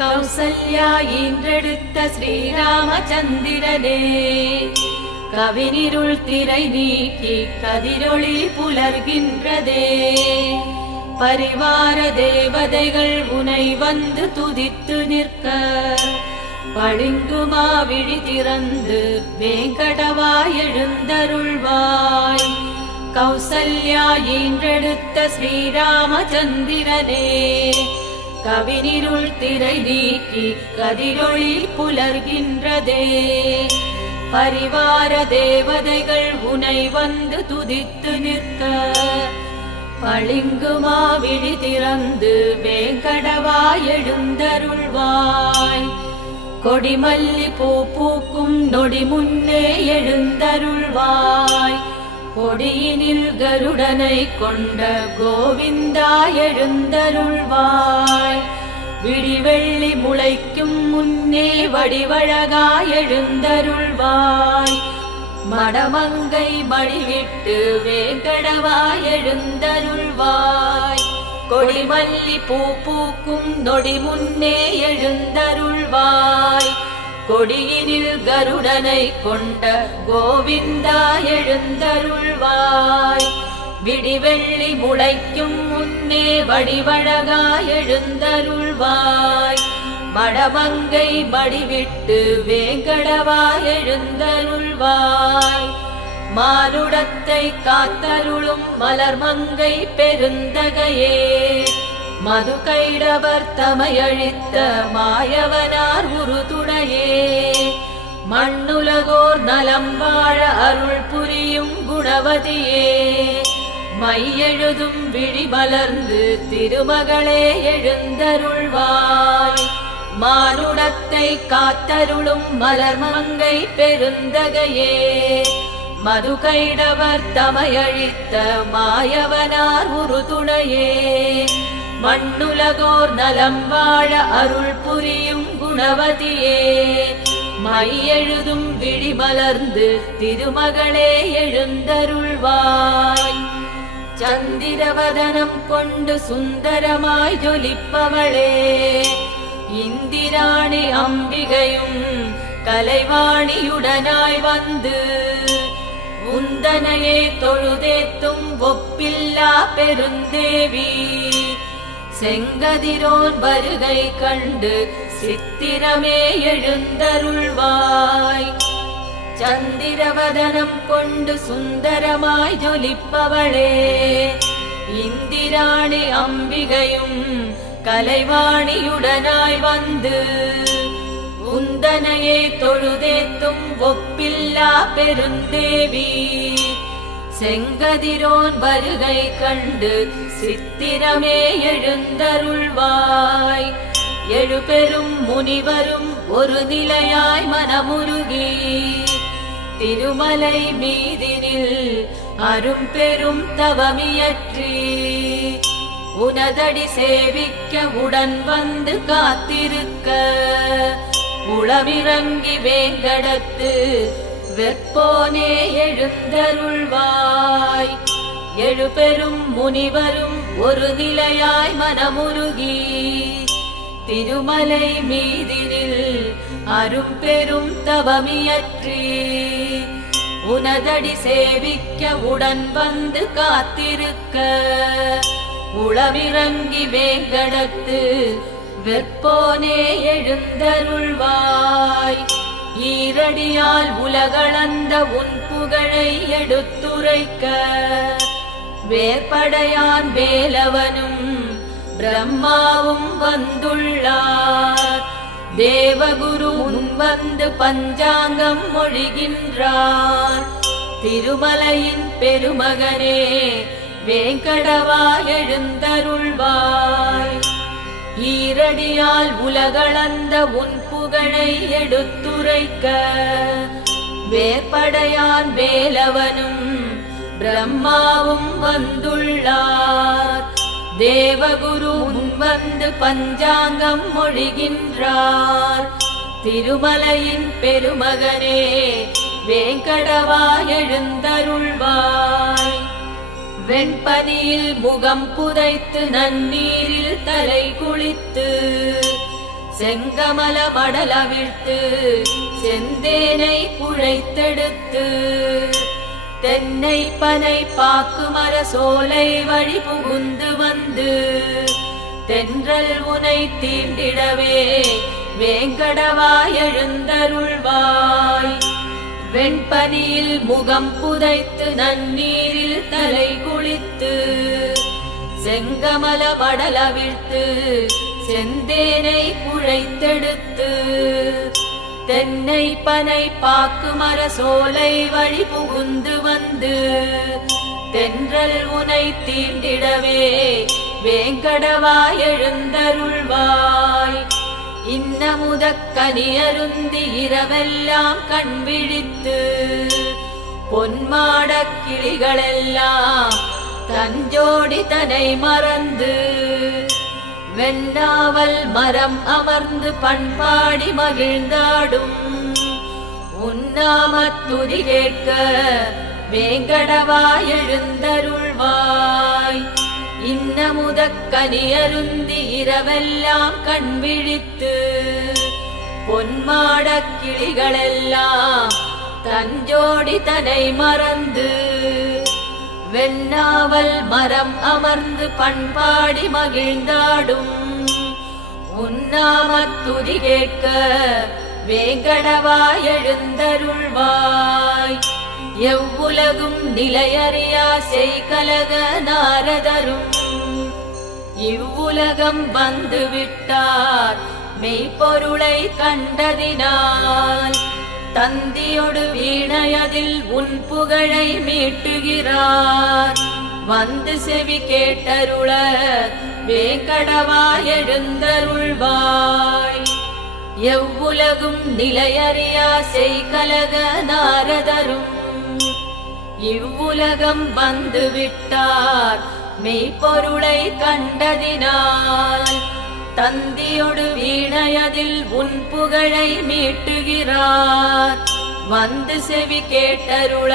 கௌசல்யா ஈன்றெடுத்த ஸ்ரீராமச்சந்திரனே, கவினிருள் திரை நீக்கி கதிரொளி புலர்கின்றதே. பரிவார தேவதைகள் உனை வந்து துதித்து நிற்க, பளிங்குமா விழி திறந்து வேங்கடவாய் எழுந்தருள்வாய். கௌசல்யா ஈன்றெடுத்த ஸ்ரீராமச்சந்திரனே, கவினிருள் திரை நீக்கி கதிரொளி புலர்கின்றதே. பரிவார தேவதைகள் உனை வந்து துதித்து நிற்க, பளிங்குமா விழி திறந்து வேங்கடவாய் எழுந்தருள்வாய். கொடிமல்லி பூ பூக்கும் நொடி முன்னே எழுந்தருள்வாய். கொடியினில் கருடனை கொண்ட கோவிந்தா எழுந்தருள்வாய். விடிவெள்ளி முளைக்கும் முன்னே வடிவழகாய் எழுந்தருள்வாய். மடமங்கை மடிவிட்டு வேங்கடவாய் எழுந்தருள்வாய். கொடிமல்லி பூ பூக்கும் நொடி முன்னே எழுந்தருள்வாய். கொடியினில் கருடனை கொண்ட கோவிந்தா எழுந்தருள்வாய். விடிவெள்ளி முளைக்கும் முன்னே வடிவழகாய் எழுந்தருள்வாய். மடமங்கை மடிவிட்டு வேங்கடவாய் எழுந்தருள்வாய். மானுடத்தை காத்தருளும் மலர்மங்கை பெருந்தகையே, மது கைடவர் தமையழித்த மாயவனார் உறுதுணையே. மண்ணுலகோர் நலம் வாழ அருள் புரியும் குணவதியே, மையெழுதும் விழி மலர்ந்து திருமகளே எழுந்தருள்வாய். மானுடத்தை காத்தருளும் மலர்மங்கை பெருந்தகையே, மது கைடவர் தமையழித்த மாயவனார் உறுதுணையே. மண்ணுலகோர் நலம் வாழ அருள் புரியும் குணவதியே, மையெழுதும் விழி மலர்ந்து திருமகளே எழுந்தருள்வாய். சந்திரவதனம் கொண்டு சுந்தரமாய் ஜொலிப்பவளே, இந்திராணி அம்பிகையும் கலைவாணியுடனாய் வந்து உந்தனையே தொழுதேத்தும் ஒப்பில்லா பெருந்தேவி. செங்கதிரோன் வருகை கண்டு சித்திரமே எழுந்தருள்வாய். சந்திரவதனம் கொண்டு சுந்தரமாய் ஜொலிப்பவளே, இந்திராணி அம்பிகையும் கலைவாணியுடனாய் வந்து உந்தனையே தொழுதேத்தும் ஒப்பில்லா பெருந்தேவி. செங்கதிரோன் வருகை கண்டு சித்திரமே எழுந்தருள்வாய். எழுபெரும் முனிவரும் ஒரு நிலையாய் மனமுருகி, திருமலை மீதினில் அரும் பெரும் தவமியற்றி, உனதடி சேவிக்க உடன் வந்து காத்திருக்க, உளமிறங்கி வேங்கடத்து வெற்போனே எழுந்தருள்வாய். எழுபெரும் முனிவரும் ஒரு நிலையாய் மனமுருகி, திருமலை மீதினில் அரும் பெரும் தவமியற்றி, உனதடி சேவிக்க உடன் வந்து காத்திருக்க, உளமிறங்கி வேங்கடத்து வெற்போனே எழுந்தருள்வாய். ஈரடியால் உலகளந்த உன் புகழை எடுத்துரைக்க, வேற்படையான் வேலவனும் பிரம்மாவும் வந்துள்ளார். தேவகுரு வந்து பஞ்சாங்கம் மொழிகின்றார். திருமலையின் பெருமகனே வேங்கடவா எழுந்தருள்வாய். ஈரடியால் உலகளந்த உன் புகழை எடுத்துரைக்க, வேற்படையான் வேலவனும் பிரம்மாவும் வந்துள்ளார். தேவகுரு வந்து பஞ்சாங்கம் மொழிகின்றார். திருமலையின் பெருமகனே வேங்கடவா எழுந்தருள்வாய். வெண்பனியில் முகம் புதைத்து நன்னீரில் தலை குளித்து செங்கமல மடலவிழ்த்து செந்தேனை குழைத்தெடுத்து தென்னை பனை பாக்கு மர சோலை வழி புகுந்து வந்து தென்றல் உனை தீண்டிடவே வேங்கடவாய் எழுந்தருள்வாய். வெண்பனியில் முகம் புதைத்து நன்னீரில் தலை குளித்து செங்கமல மடலவிழ்த்து செந்தேனை குழைத்தெடுத்து தென்னை பனை பாக்கு மர சோலை வழி புகுந்து வந்து தென்றல் உனை தீண்டிடவே வேங்கடவாய் எழுந்தருள்வாய். இன்னமுதக் கனியருந்தி இரவெல்லாம் கண் விழித்து பொன்மாடக் கிளிகளெல்லாம் தஞ்சோடி தனை மறந்து வெண்ணாவல் மரம் அமர்ந்து பண்பாடி மகிழ்ந்தாடும் உன்னாமத்துதி கேட்க வேங்கடவாய் எழுந்தருள்வாய். இன்னமுதக் கனியருந்தி இரவெல்லாம் கண் விழித்து பொன்மாடக் கிளிகளெல்லாம் தஞ்சோடி தனை மறந்து வெண்ணாவல் மரம் அமர்ந்து பண்பாடி மகிழ்ந்தாடும் உன்னாமத்துதி கேட்க வேங்கடவாய் எழுந்தருள்வாய். எவ்வுலகும் நிலையறியா செய்கலக நாரதரும் இவ்வுலகம் வந்து விட்டார் மெய்ப்பொருளை கண்டதினால் தந்தியொடு வீணையதில் உன் புகழை மீட்டுகிறார். வந்து செவி கேட்டருள வேங்கடவாய் எழுந்தருள்வாய். எவ்வுலகும் நிலையறியா செய்கலக நாரதரும் இவ்வுலகம் வந்து விட்டார் மெய்ப்பொருளை கண்டதினால் தந்தியொடு வீணையதில் உன் புகழை மீட்டுகிறார். வந்து செவி கேட்டருள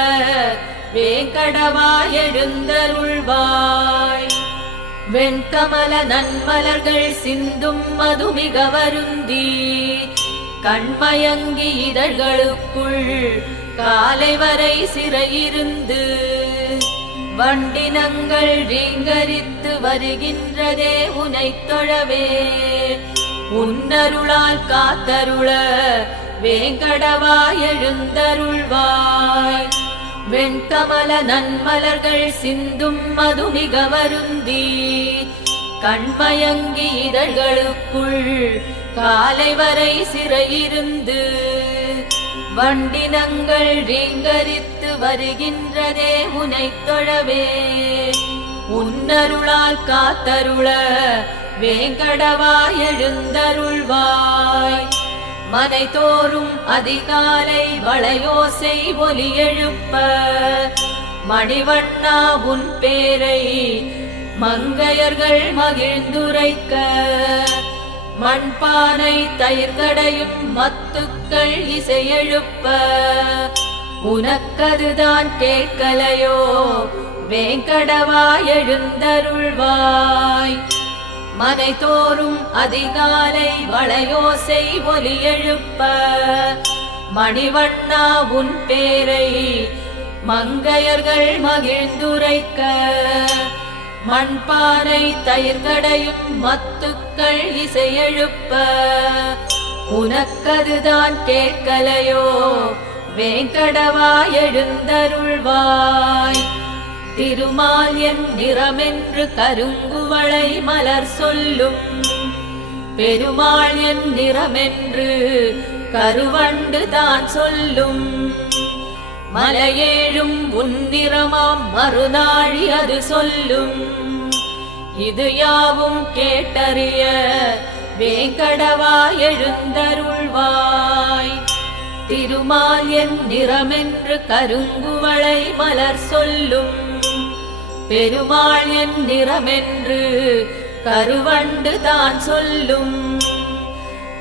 வேங்கடவாய் எழுந்தருள்வாய். வெண்கமல நன்மலர்கள் சிந்தும் மதுமிக வருந்தி கண்மயங்கி இதழ்களுக்குள் காலை வரை சிறையிருந்து வண்டினங்கள் ரீங்கரித்து வருகின்றதே உனைத் தொழவே உன்னருளால் காத்தருள வேங்கடவாய் எழுந்தருள்வாய். வெண்கமல நன்மலர்கள் சிந்தும் மதுமிக வருந்தி கண்மயங்கி இதழ்களுக்குள் காலை வரை சிறையிருந்து வண்டினங்கள் ரீங்கரித்து வருகின்றதே உனைத் தொழவே உன்னருளால் காத்தருள வேங்கடவாய் எழுந்தருள்வாய். மனை தோறும் அதிகாலை வளையோசை ஒலி எழுப்ப மணிவண்ணா உன் பேரை மங்கையர்கள் மகிழ்ந்துரைக்க மண்பானை தயிர்கடையும் மத்துக்கள் இசையெழுப்ப உனக்கதுதான் கேட்கலையோ வேங்கடவாய் எழுந்தருள்வாய். மனை தோறும் அதிகாலை வளையோசை ஒலி எழுப்ப மணிவண்ணா உன் பேரை மங்கையர்கள் மகிழ்ந்துரைக்க மண்பானை தயிர்கடையும் மத்துக்கள் இசையெழுப்ப உனக்கதுதான் கேட்கலையோ வேங்கடவாய் எழுந்தருள்வாய். திருமால் என் நிறமென்று கருங்குவளை மலர் சொல்லும் பெருமாள் என் நிறமென்று கருவண்டு தான் சொல்லும் மலையேழும் உன்னிறமாம் மறுநாழி அது சொல்லும். இது யாவும் கேட்டறிய வேங்கடவாய் எழுந்தருள்வாய். திருமால் என் நிறமென்று கருங்குவளை மலர் சொல்லும் பெருமாள் என் நிறமென்று கருவண்டு தான் சொல்லும்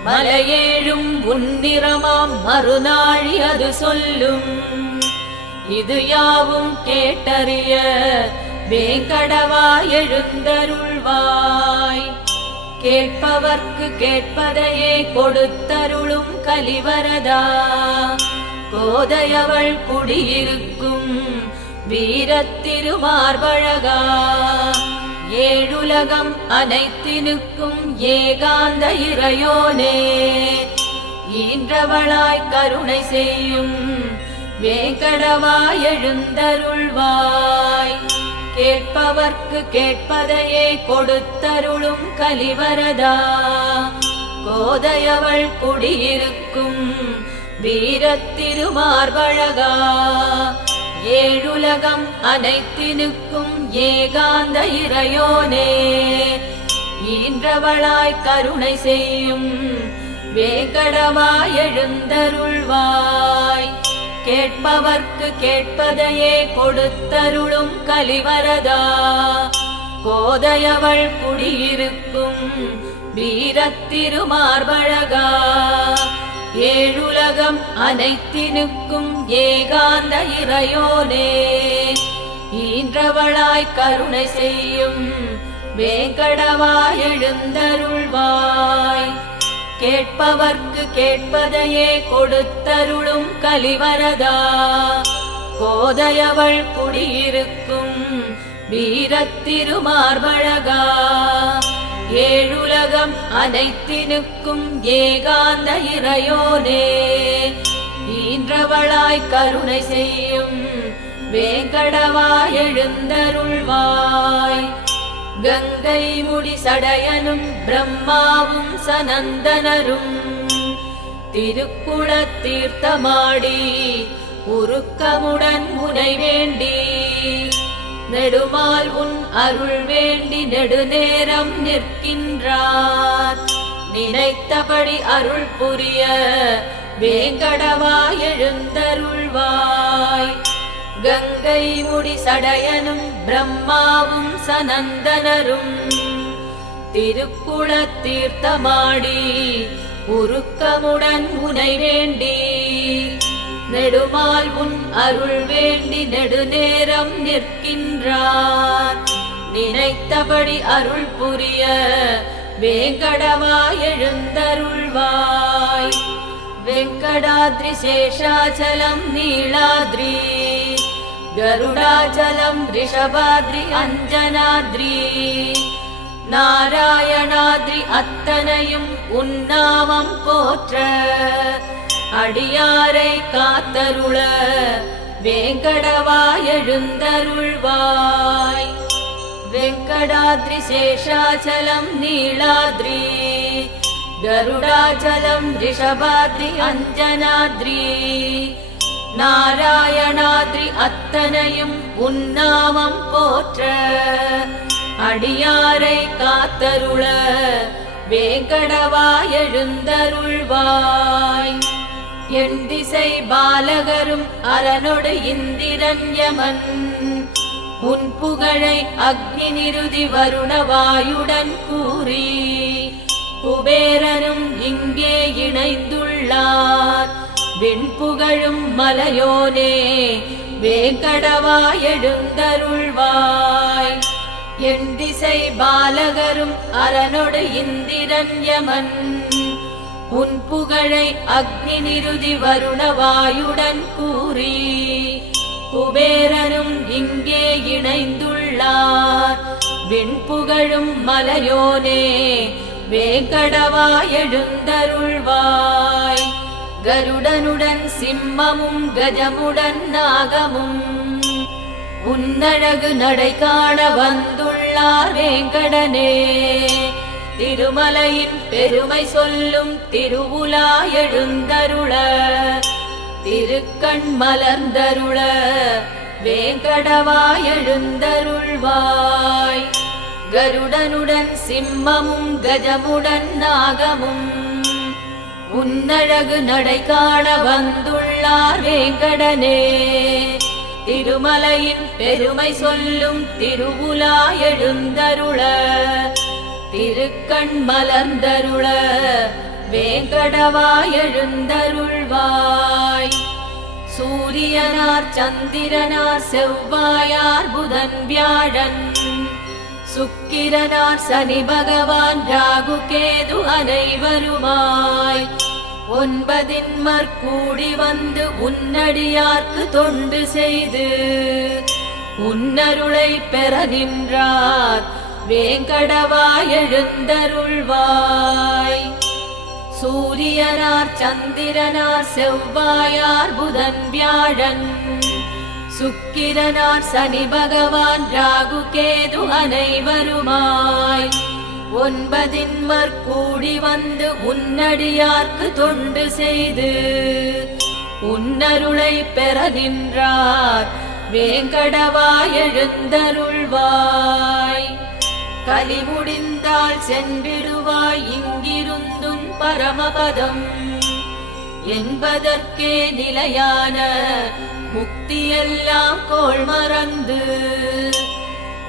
மலையேழும் உன்னிறமாம் மறுநாழி அது சொல்லும். இது யாவும் கேட்டறிய வேங்கடவா எழுந்தருள்வாய். கேட்பவர்க்கு கேட்பதையே கொடுத்தருளும் கலிவரதா, கோதையவள் குடியிருக்கும் வீரத்திருமார்பழகா, ஏழுலகம் அனைத்தினுக்கும் ஏகாந்த இறையோனே, ஈன்றவளாய் கருணை செய்யும் வேங்கடவா எழுந்தருள்வாய். கேட்பவர்க்கு கேட்பதையே கொடுத்தருளும் கலிவரதா, கோதையவள் குடியிருக்கும் வீரத்திருமார்பழகா, ஏழுலகம் அனைத்தினுக்கும் ஏகாந்த இறையோனே, ஈன்றவளாய் கருணை செய்யும் வேங்கடவா எழுந்தருள்வாய். கேட்பவர்க்கு கேட்பதையே கொடுத்தருளும் கலிவரதா, கோதையவள் குடியிருக்கும் வீரத்திருமார்பழகா, ஏழுலகம் அனைத்தினுக்கும் ஏகாந்த இறையோனே, ஈன்றவளாய் கருணை செய்யும் வேங்கடவா எழுந்தருள்வாய். கேட்பவர்க்கு கேட்பதையே கொடுத்தருளும் கலிவரதா, கோதையவள் குடியிருக்கும் வீரத்திருமார்பழகா, ஏழுலகம் அனைத்தினுக்கும் ஏகாந்த இறையோனே, ஈன்றவளாய் கருணை செய்யும் வேங்கடவா எழுந்தருள்வாய். கங்கை முடி சடையனும் பிரம்மாவும் சனந்தனரும் திருக்குளத் தீர்த்தமாடி உருக்கமுடன் முனை வேண்டி, நெடுமால் உன் அருள் வேண்டி நெடுநேரம் நிற்கின்றார், நினைத்தபடி அருள் புரிய வேங்கடவா எழுந்தருள்வாய். கங்கை முடி சடையனும் பிரம்மாவும் சனந்தனரும் திருக்குளத் தீர்த்தமாடி உருக்கமுடன் முனை வேண்டி, நெடுமால் உன் அருள் வேண்டி நெடுநேரம் நிற்கின்றார், நினைத்தபடி அருள் புரிய வேங்கடவா எழுந்தருள்வாய். வெங்கடாத்ரி சேஷாச்சலம் நீளாத்ரி, கருடாச்சலம் ரிஷபாத்ரி அஞ்சனாத்ரி, நாராயணாத்ரி அத்தனையும் உன்னாமம் போற்ற, அடியாரை காத்தருள வேங்கடவா எழுந்தருள்வாய். வெங்கடாத்ரி சேஷாச்சலம் நீளாத்ரி, கருடாச்சலம் ரிஷபாத்ரி அஞ்சனாத்ரி, நாராயணாத்ரி அத்தனையும் உன்னாமம் போற்ற, அடியாரை காத்தருள வேங்கடவா எழுந்தருள்வாய். என் திசை பாலகரும் அரனொடு இந்திரன் யமன், உன் புகழை அக்னி நிருதி வருணவாயுடன் கூறி, குபேரனும் இங்கே இணைந்துள்ளார், விண்புகழும் மலையோனே வேங்கடவா எழுந்தருள்வாய். என் திசை பாலகரும் அரனொடு இந்திரன் யமன், உன் புகழை அக்னி நிருதி வருணவாயுடன் கூறி, குபேரனும் இங்கே இணைந்துள்ளார், விண்புகழும் மலையோனே வேங்கடவா எழுந்தருள்வாய். கருடனுடன் சிம்மமும் கஜமுடன் நாகமும் உன்னழகு நடை காண வந்துள்ளார் வேங்கடனே, திருமலையின் பெருமை சொல்லும் திருவுலா எழுந்தருள, திருக்கண் மலர்ந்தருள வேங்கடவா எழுந்தருள்வாய். கருடனுடன் சிம்மமும் கஜமுடன் நாகமும் உன்னழகு நடை காண வந்துள்ளார் வேங்கடனே, திருமலையின் பெருமை சொல்லும் திருவுலா எழுந்தருள, திருக்கண் மலர்ந்தருள வேங்கடவா எழுந்தருள்வாய். சூரியனார் சந்திரனார் செவ்வாயார் புதன் வியாழன் சுக்கிரனார் சனி பகவான் ராகு கேது அனைவருமாய் ஒன்பதின்மர் கூடி வந்து உன்னடியார்க்கு தொண்டு செய்து உன்னருளை பெற நின்றார் வேங்கடவாய் எழுந்தருள்வாய். சூரியனார் சந்திரனார் செவ்வாயார் புதன் வியாழன் சுக்கிரனார் சனி பகவான் ராகு கேது அனைவருமாய் ஒன்பதின்மர் கூடி வந்து உன்னடியார்க்கு தொண்டு செய்து உன்னருளை பெற நின்றார் வேங்கடவாய் எழுந்தருள்வாய். கலி முடிந்தால் சென்றிடுவாய் இங்கிருந்தும் பரமபதம் என்பதற்கே நிலையான முக்தியெல்லாம் கோள் மறந்து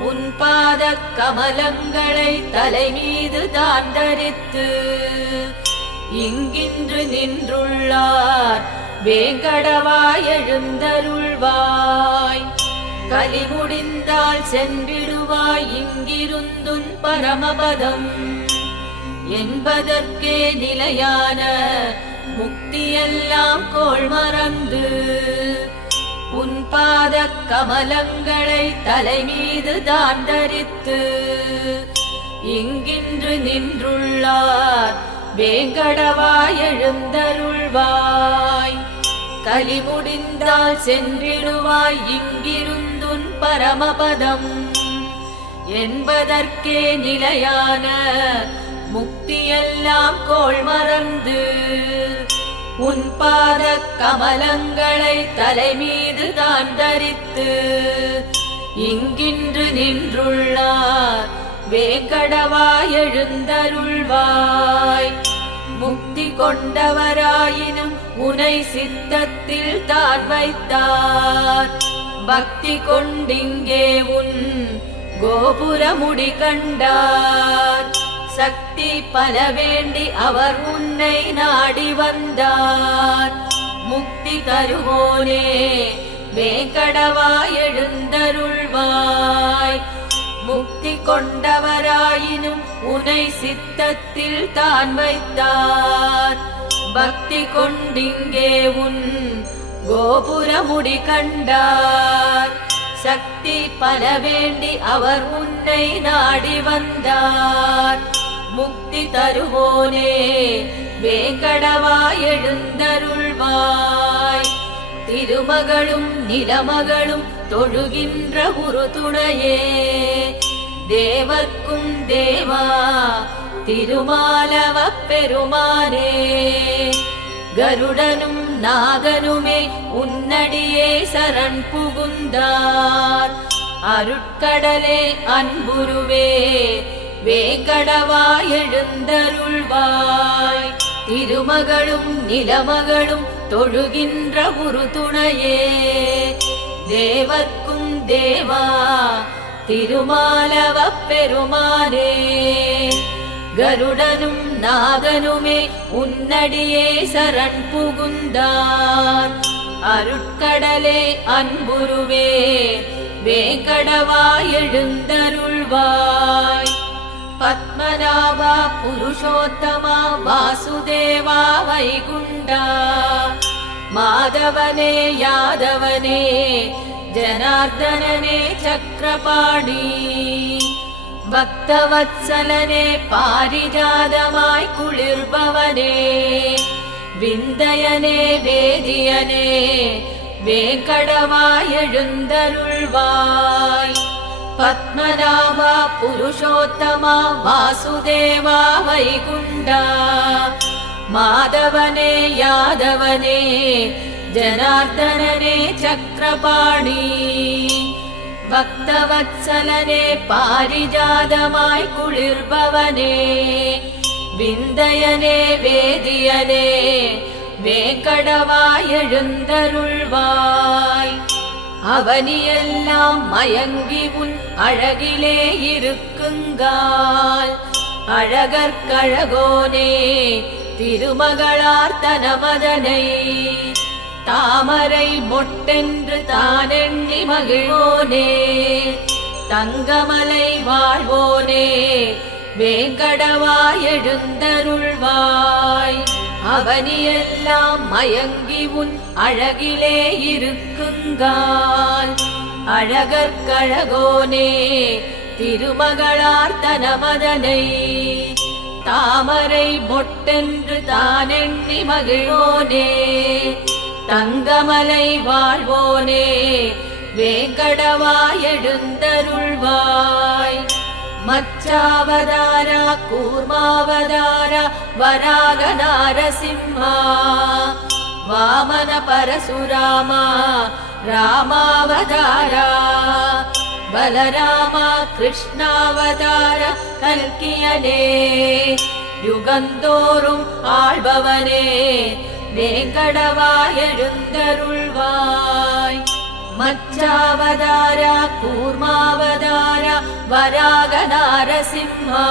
உன் பாத கமலங்களை தலை மீது தான் தரித்து இங்கின்று நின்றுள்ளார் வேங்கடவாய் எழுந்தருள்வாய். கலி முடிந்தால் சென்றிடுவாய் இங்கிருந்தும் பரமபதம் என்பதற்கே நிலையான முக்தியெல்லாம் கோள் மறந்து உன் பாத கமலங்களை தலை மீது தான் தரித்து இங்கின்று நின்றுள்ளார் வேங்கடவாய் எழுந்தருள்வாய். கலி முடிந்தால் சென்றிடுவாய் இங்கிருந்துன் பரமபதம் என்பதற்கே நிலையான முக்தியெல்லாம் கோள் மறந்து உன் பாத கமலங்களை தலை மீது தான் தரித்து இங்கின்று நின்றுள்ளார் வேங்கடவாய் எழுந்தருள்வாய். முக்தி கொண்டவராயினும் உனை சித்தத்தில் தான் வைத்தார் பக்தி கொண்டிங்கே உன் கோபுரமுடி கண்டார். சக்தி பல வேண்டி அவர் உன்னை நாடி வந்தார். முக்தி தருவோனே வேங்கடவாய் எழுந்தருள்வாய். முக்தி கொண்டவராயினும் உனை சித்தத்தில் தான் வைத்தார் பக்தி கொண்டிங்கே உன் கோபுரமுடி கண்டார். சக்தி பல வேண்டி அவர் உன்னை நாடி வந்தார். முக்தி தருவோனே வேங்கடவாய் எழுந்தருள்வாய். திருமகளும் நிலமகளும் தொழுகின்ற ஒரு துணையே தேவர்க்கும் தேவா திருமாலவ பெருமானே. கருடனும் நாகனுமே உன்னடியே சரண் புகுந்தார். அருட்கடலே அன்புருவே வேங்கடவாய் எழுந்தருள்வாய். திருமகளும் நிலமகளும் தொழுகின்ற ஒரு துணையே தேவர்க்கும் தேவா திருமாலவ பெருமானே. கருடனும் நாகனுமே உன்னடியே சரண் புகுந்தார். அருட்கடலே அன்புருவே வேங்கடவாய் எழுந்தருள்வாய். பத்மநாபா புருஷோத்தமா வாசுதேவா வைகுண்டா மாதவனே யாதவனே ஜனார்தனனே சக்கரபாணி. பக்தவத்சலனே பாரிஜாதமாய் குளிர்பவனே விந்தயனே வேதியனே வேங்கடவாய் எழுந்தருள்வாய். பத்மநாபா புருஷோத்தமா வாசுதேவா வைகுண்டா மாதவனே யாதவனே ஜனார்தனனே சக்கரபாணி. பக்தவத்சலனே பாரிஜாதமாய் குளிர்பவனே விந்தயனே வேதியனே வேங்கடவாய் எழுந்தருள்வாய். அவனியெல்லாம் மயங்கி உன் அழகிலே இருக்குங்கால் அழகற்கழகோனே திருமகளார் தனமதனை தாமரை மொட்டென்று தானெண்ணி மகிழ்வோனே தங்கமலை வாழ்வோனே வேங்கடவாய் எழுந்தருள்வாய் அவனியெல்லாம் மயங்கி உன் அழகிலே இருக்குங்கால் அழகற்கழகோனே திருமகளார் தனமதனை தாமரை மொட்டென்று தானெண்ணி மகிழ்வோனே தங்கமலை வாழ்வோனே வேங்கடவாய் எழுந்தருள்வாய் மச்சாவதாரா கூர்மாவதாரா வராக நாரசிம்மா வாமன பரசுராமா ராமாவதாரா பலராமா கிருஷ்ணாவதார கல்கியனே யுகந்தோறும் ஆள்பவனே வேங்கடவாய் எழுந்தருள்வாய் மச்சாவதாரா கூர்மாவதாரா வராக நாரசிம்மா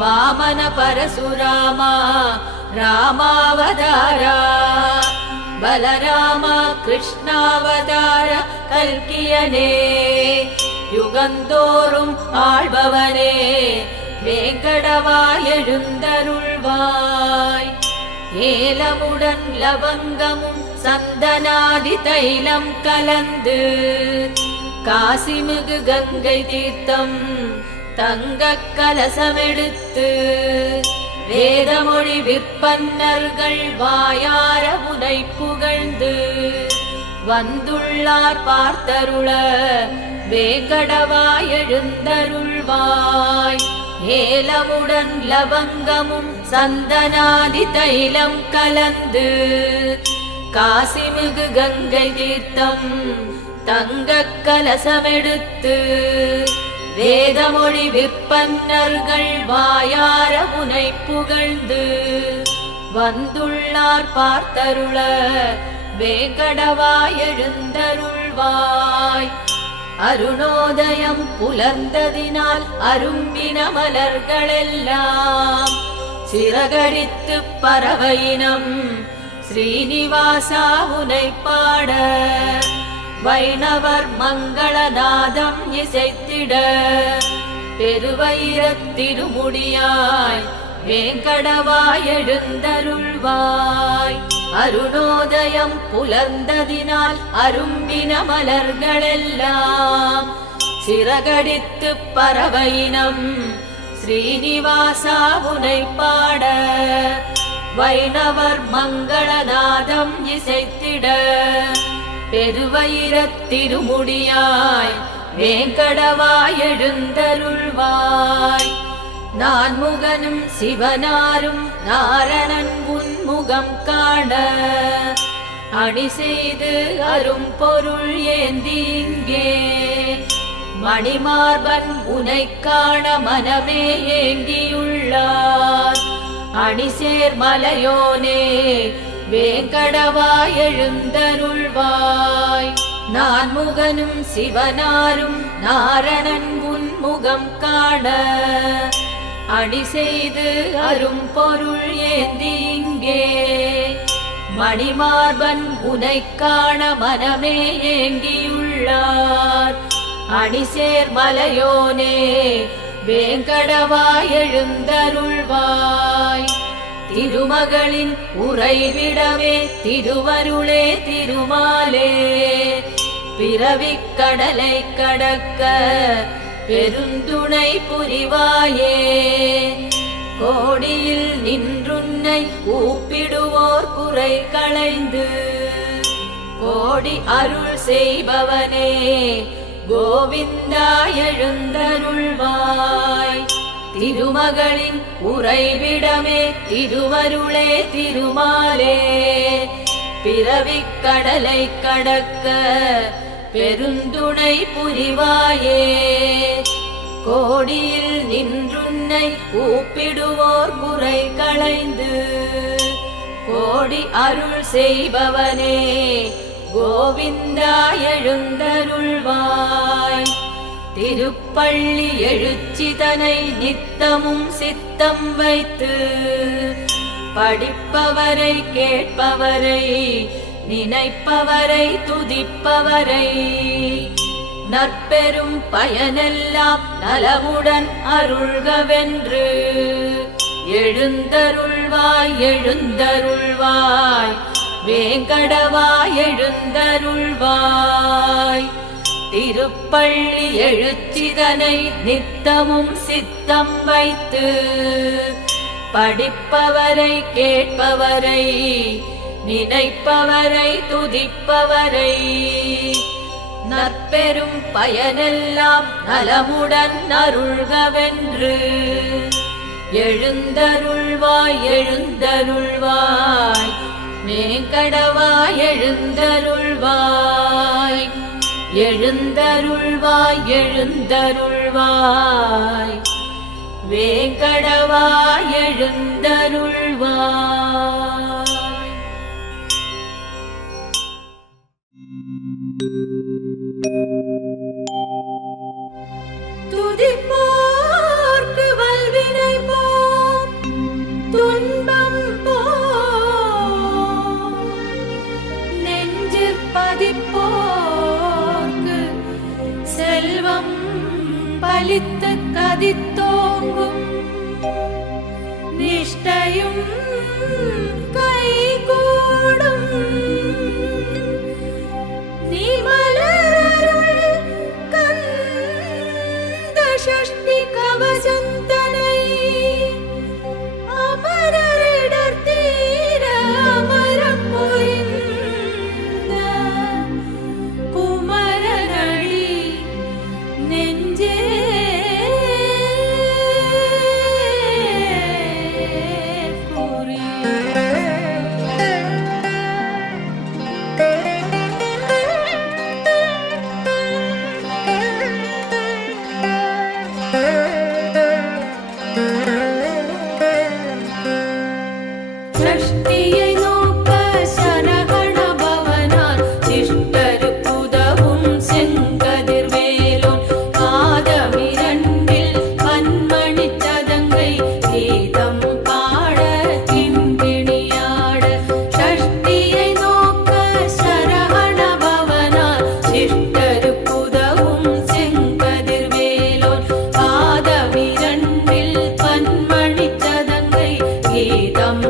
வாமன பரசுராமா ராமாவதாரா பலராமா கிருஷ்ணாவதார கல்கியனே யுகந்தோறும் ஆள்பவனே வேங்கடவாய் எழுந்தருள்வாய் ஏலமுடன் லவங்கமும் சந்தனாதி தைலம் கலந்து காசிமிகு கங்கை தீர்த்தம் தங்க கலசமெடுத்து வேதமொழி விற்பன்னர்கள் வாயார உனை புகழ்ந்து வந்துள்ளார் பார்த்தருள வேங்கடவாய் எழுந்தருள்வாய் ஏலமுடன் லவங்கமும் சந்தனாதி தைலம் கலந்து காசிமிகு கங்கை தீர்த்தம் தங்க கலசமெடுத்து வேதமொழி விற்பன்னர்கள் வாயார உனை புகழ்ந்து வந்துள்ளார் பார்த்தருள வேங்கடவாய் எழுந்தருள்வாய் அருணோதயம் புலர்ந்ததினால் அரும்பின மலர்களெல்லாம் சிறகடித்து பறவையினம் ஸ்ரீனிவாசா உனை பாட வைணவர் மங்களநாதம் இசைத்திட பெருவயிரத் திருமுடியாய் வேங்கடவாய் எழுந்தருள்வாய் அருணோதயம் புலர்ந்ததினால் அரும்பின மலர்களெல்லாம் சிறகடித்து பறவையினம் ஸ்ரீனிவாசா உனை பாட வைணவர் மங்களநாதம் இசைத்திட பெருவயிரத் திருமுடியாய் வேங்கடவாய் எழுந்தருள்வாய் நான்முகனும் சிவனாரும் நாரணன் உன்முகம் காண அணி செய்து அரும் பொருள் ஏந்தி இங்கே மணிமார்பன் உனை காண மனமே ஏங்கியுள்ளார் அணிசேர் மலையோனே வேங்கடவாய் எழுந்தருள்வாய் நான்முகனும் சிவனாரும் நாரணன் உன்முகம் காண அணி செய்து அரும் பொருள் ஏந்தி இங்கே மணிமார்பன் உனை காண மனமே ஏங்கியுள்ளார் அணிசேர் மலையோனே வேங்கடவாய் எழுந்தருள்வாய் திருமகளின் உறைவிடமே திருவருளே திருமாலே பிறவிக் கடலை கடக்க பெருந்துணை புரிவாயே கோடியில் நின்றுன்னை கூப்பிடுவோர் குறை களைந்து கோடி அருள் செய்பவனே கோவிந்தா எழுந்தருள்வாய் திருமகளின் உறைவிடமே திருவருளே திருமாலே பிறவிக் கடலை கடக்க பெருந்துணை புரிவாயே கோடியில் நின்றுன்னை கூப்பிடுவோர் குறை களைந்து கோடி அருள் செய்பவனே கோவிந்தா எழுந்தருள்வாய் திருப்பள்ளி எழுச்சிதனை நித்தமும் சித்தம் வைத்து படிப்பவரை கேட்பவரை நினைப்பவரை துதிப்பவரை நற்பெரும் பயனெல்லாம் நலமுடன் அருள்கவென்று எழுந்தருள்வாய் எழுந்தருள்வாய் வேங்கடவாய் எழுந்தருள்வாய். திருப்பள்ளி எழுச்சிதனை நித்தமும் சித்தம் வைத்து படிப்பவரை கேட்பவரை நினைப்பவரை துதிப்பவரை நற்பெரும் பயனெல்லாம் நலமுடன் அருள்கவென்று எழுந்தருள்வாய் எழுந்தருள்வாய் வேங்கடவாய் எழுந்தருள்வாய். எழுந்தருள்வாய் எழுந்தருள்வாய் வேங்கடவாய் எழுந்தருள்வாய். துதிப்போர்க்கு வல்வினை போம் துன்பம் போம் நெஞ்சிற் பதிப்போர்க்கு செல்வம் பலித்து கதித்தோங்கும் நிஷ்டையும் கைகூடும் ஷஷ்டி கவசந்தனை அமரரிடர் தீர அமரம் புரிந்த குமரனடி நெஞ்சே ஷஷ்டியை நோக்க சரகண பவனார் சிஷ்டருக்குதவும் செங்கதிர்வேலோன் பாதமிரண்டில் பன்மணி சதங்கை கீதம் பாட கிண்கிணியாட. ஷஷ்டியை நோக்க சரகண பவனார் சிஷ்டருக்குதவும் செங்கதிர்வேலோன் பாதமிரண்டில் பன்மணி சதங்கை கீதம்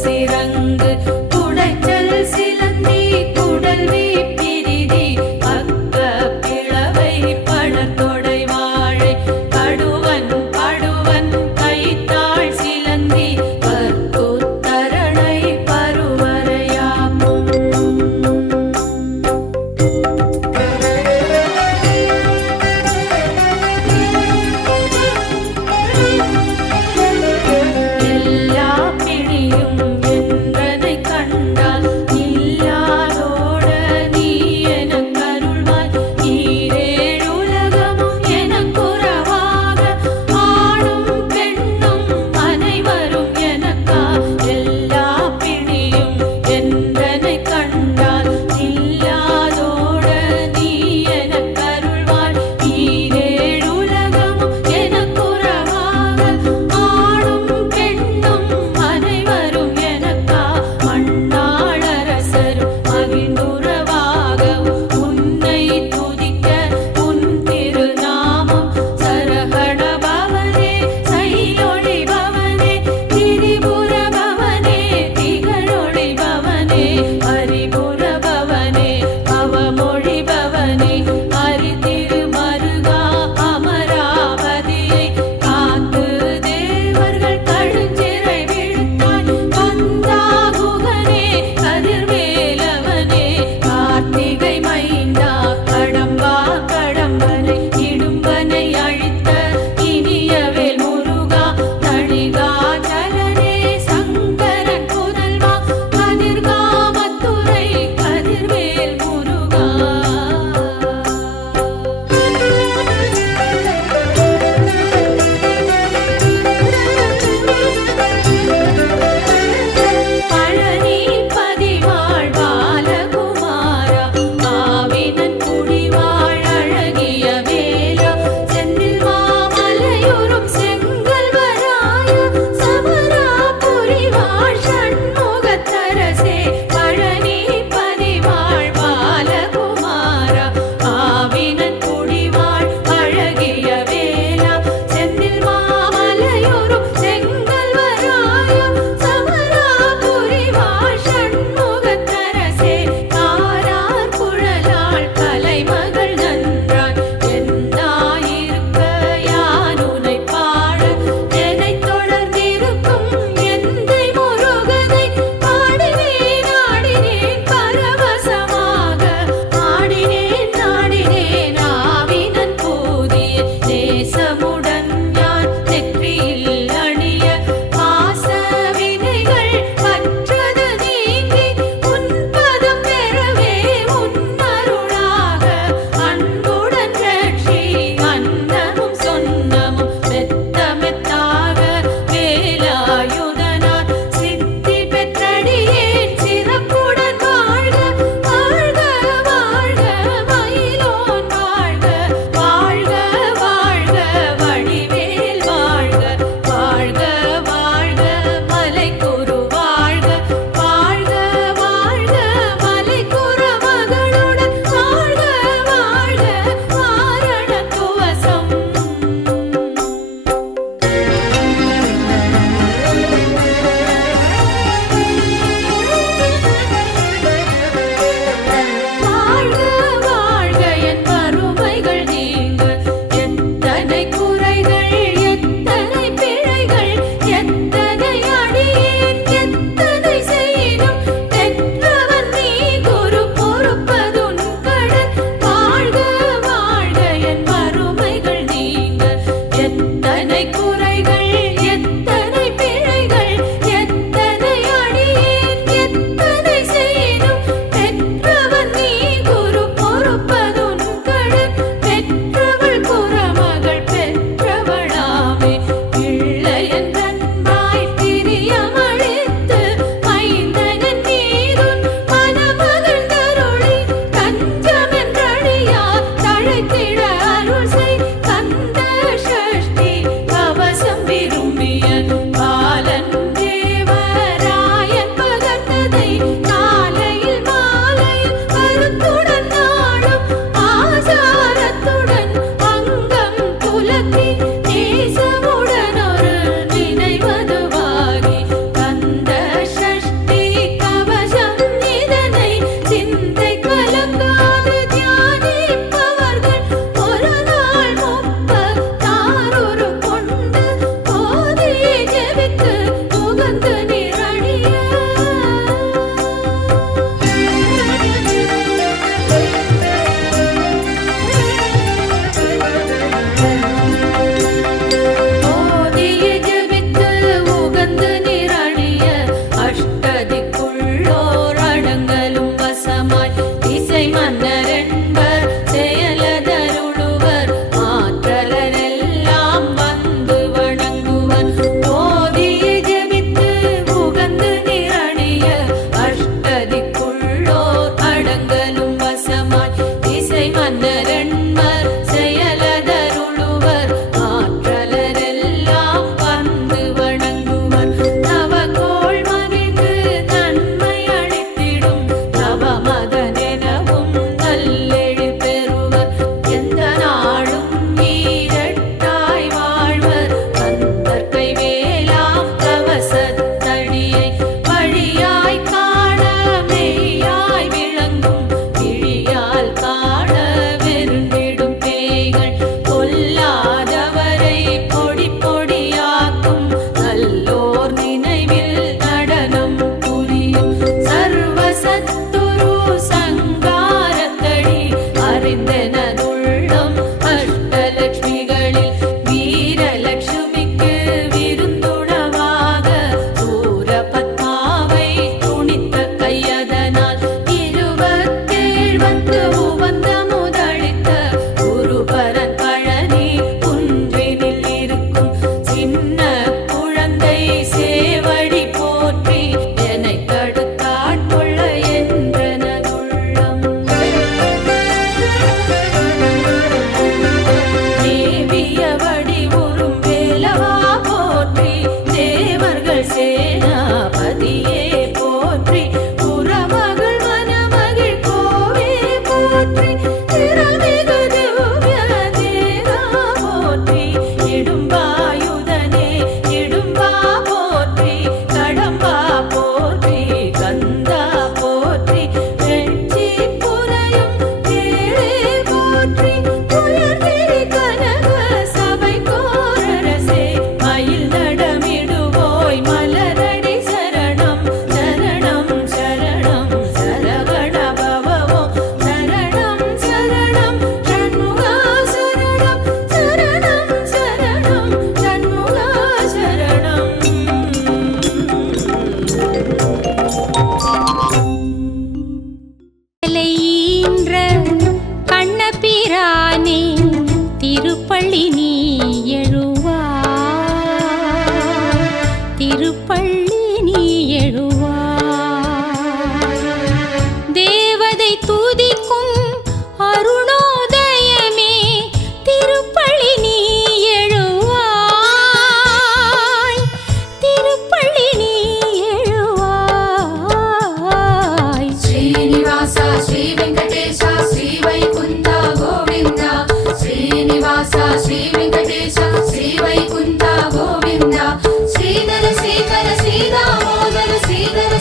சிரங்கு குடைச்சல் சிலந்தி குடல்வி பிரிதி பக்க பிளவை படத்தொடை வாழை கடுவன் படுவன் கைத்தாள் சிலந்தி பற்குத்தரணை பருவரையாமும் எல்லா பிணியும் என்றதை கண்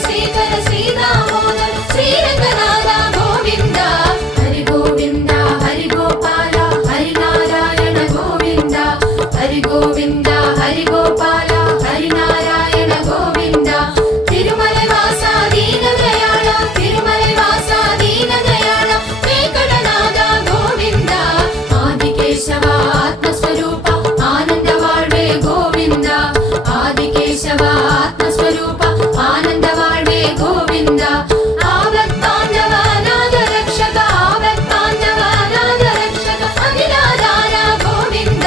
శ్రీకర శ్రీదామోదర శ్రీరంగనాథ గోవింద హరి గోవింద హరి గోపాల హరి నారాయణ గోవింద హరి గోవింద హరి గోపాల హరి నారాయణ గోవింద తిరుమల వాస దీన దయాళ తిరుమల వాస దీన దయాళ వెంకటనాథ గోవింద ఆదికేశవ ఆత్మస్వరూప ఆనంద వాళ్వే గోవింద ఆదికేశవ ఆత్మస్వరూప ఆనంద వాళ్వే గోవింద ఆవత్తాండవ నాద రక్షక ఆవత్తాండవ నాద రక్షక అఖిలాధార గోవింద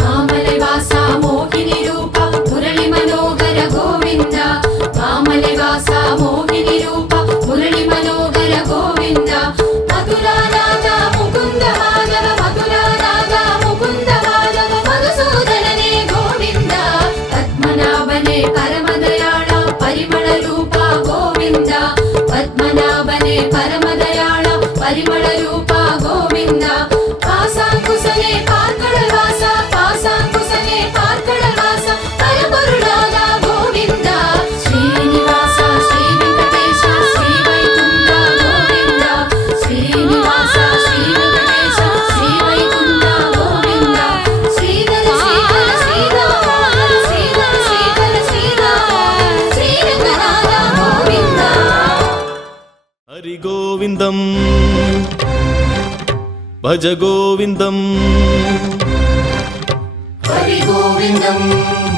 మామలై వాస మోహిని రూప మురళి మనోహర గోవింద మామలై వాస మోహిని రూప మురళి మనోహర గోవింద మధురా రాగ ముకుంద మాధవ మధురా రాగ ముకుంద మాధవ మధుసూదననే గోవింద పద్మనాభనే పరమదయాళ పరిమళ రూప గోవింద పద్మనాభనే పరమదయాళ పరిమళ రూప గోవింద పాసాంకుశనే పార్కళ వాస పాసాంకుశనే పార్కళ వాస పరపరులాద గోవింద శ్రీనివాస శ్రీ వెంకటేశ శ్రీ వైకుంఠ గోవింద శ్రీనివాస శ్రీ వెంకటేశ శ్రీ వైకుంఠ గోవింద శ్రీధర శ్రీధర శ్రీరామ శ్రీధర శ్రీధర శ్రీరామ శ్రీరంగనాథ గోవింద హరి గోవిందం భజ గోవిందం హరి గోవిందం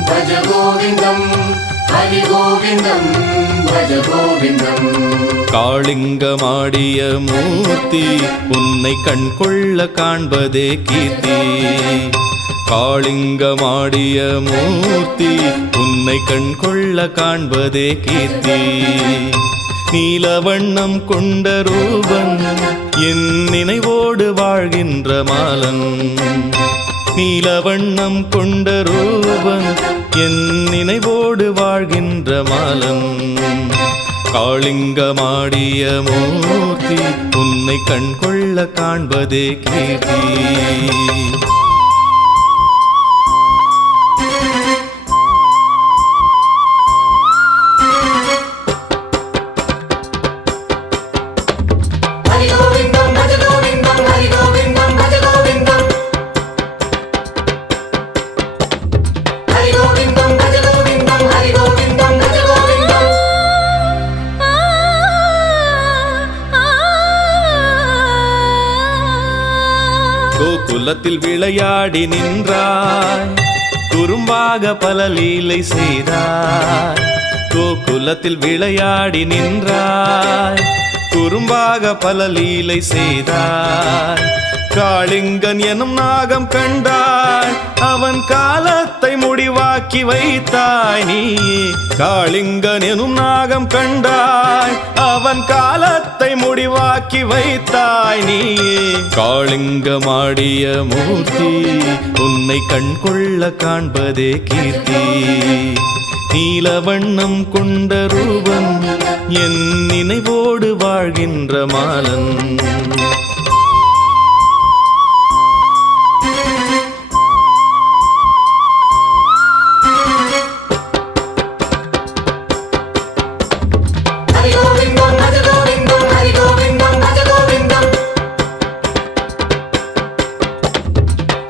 భజ గోవిందం హరి గోవిందం భజ గోవిందం காளிங்கமாடிய மூர்த்தி உன்னை கண்கொள்ள காண்பதே கீர்த்தி காளிங்கமாடிய மூர்த்தி உன்னை கண்கொள்ள காண்பதே கீர்த்தி நீலவண்ணம் கொண்ட ரூபன் என் நினைவோடு வாழ்கின்ற மாலன் நீலவண்ணம் கொண்ட ரூபன் என் நினைவோடு வாழ்கின்ற மாலன் காளிங்கமாடிய மூர்த்தி உன்னை கண்கொள்ள காண்பதே கீர்த்தி హరి గోవిందం భజ గోవిందం హరి గోవిందం భజ గోవిందం హరి గోవిందం భజ గోవిందం హరి గోవిందం భజ గోవిందం கோகுலத்தில் விளையாடி நின்றாய் குறும்பாக பல லீலை செய்தாய் கோகுலத்தில் விளையாடி நின்றாய் குறும்பாக பல லீலை செய்தாய் காளிங்கன் எனும் நாகம் கண்டாய் அவன் காலத்தை முடிவாக்கி வைத்தாய் நீ காளிங்கன் எனும் நாகம் கண்டாய் அவன் காலத்தை முடிவாக்கி வைத்தாய் நீ காளிங்கமாடிய மூர்த்தி உன்னை கண்கொள்ள காண்பதே கீர்த்தி நீலவண்ணம் கொண்ட ரூபன் என் நினைவோடு வாழ்கின்ற மாலன் హరి గోవిందం భజ గోవిందం హరి గోవిందం భజ గోవిందం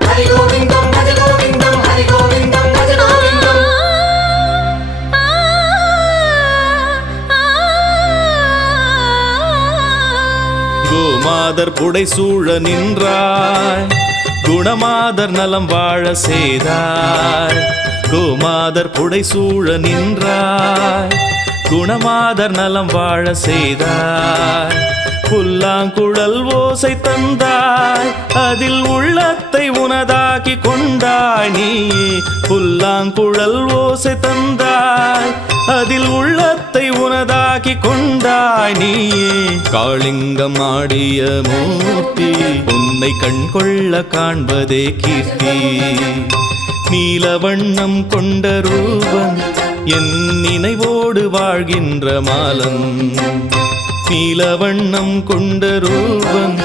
హరి గోవిందం భజ గోవిందం హరి గోవిందం భజ గోవిందం கோமாதர் புடை சூழ நின்றாய் குணமாதர் நலம் வாழ செய்தாய் கோமாதர் புடை சூழ நின்றாய் குணமாதர் நலம் வாழ செய்தாய் புல்லாங்குழல் ஓசை தந்தாய் அதில் உள்ளத்தை உனதாக்கி கொண்டாய் நீ புல்லாங்குழல் ஓசை தந்தாய் அதில் உள்ளத்தை உனதாக்கி கொண்டாய் நீ காளிங்கம் ஆடிய மூர்த்தி உன்னை கண்கொள்ள காண்பதே கீர்த்தி நீலவண்ணம் கொண்ட ரூபன் என் நினைவோடு வாழ்கின்ற மாலன் நீலவண்ணம் கொண்ட ரூபன்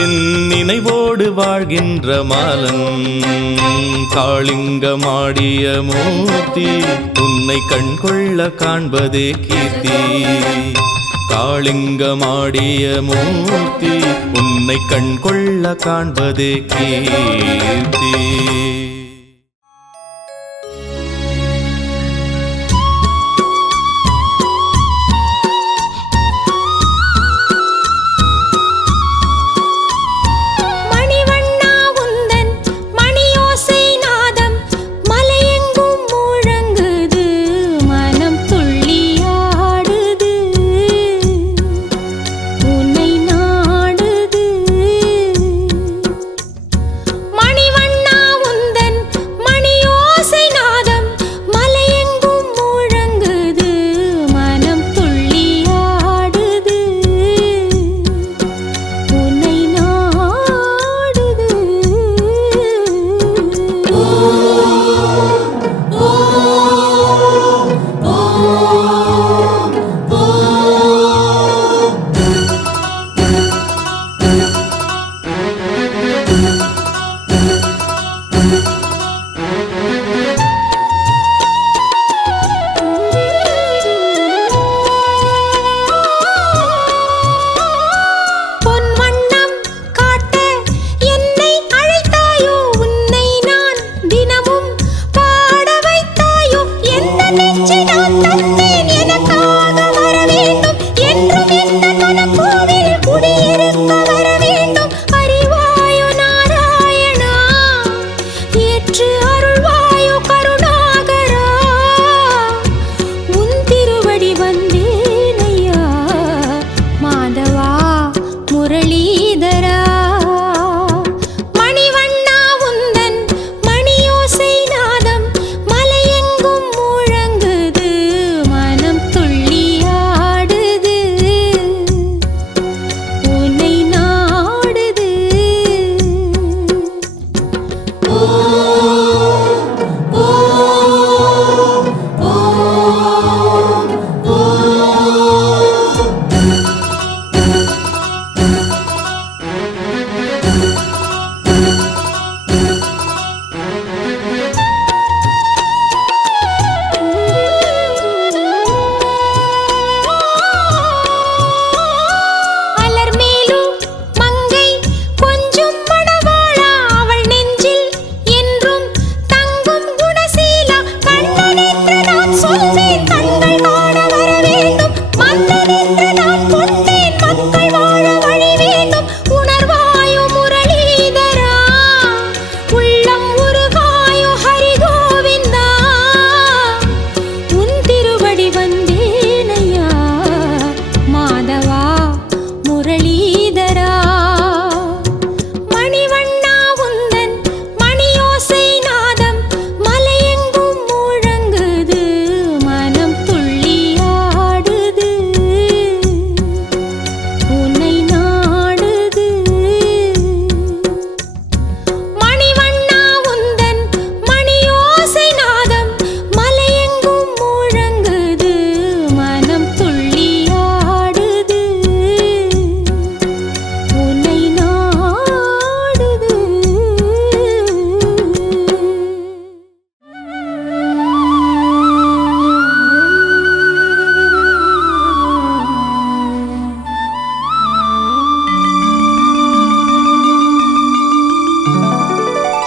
என் நினைவோடு வாழ்கின்ற மாலன் காளிங்கமாடிய மூர்த்தி உன்னை கண்கொள்ள காண்பதே கீர்த்தி காளிங்கமாடிய மூர்த்தி உன்னை கண்கொள்ள காண்பதே கீர்த்தி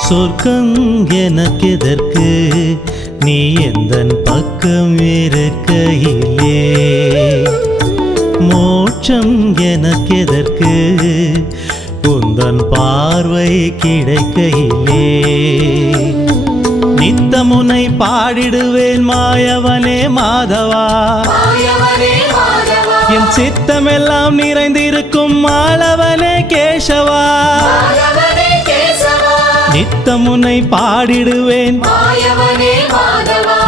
சொர்க்கம் எனக்கெதற்கு நீ எந்தன் பக்கம் இருக்கையிலே, மோட்சம் எனக்கெதற்கு உந்தன் பார்வை கிடைக்கையிலே. நித்தமுனை பாடிடுவேன் மாயவனே மாதவா, என் சித்தமெல்லாம் நிறைந்திருக்கும் மாலவனே கேசவா. நித்தமுனை பாடிடுவேன்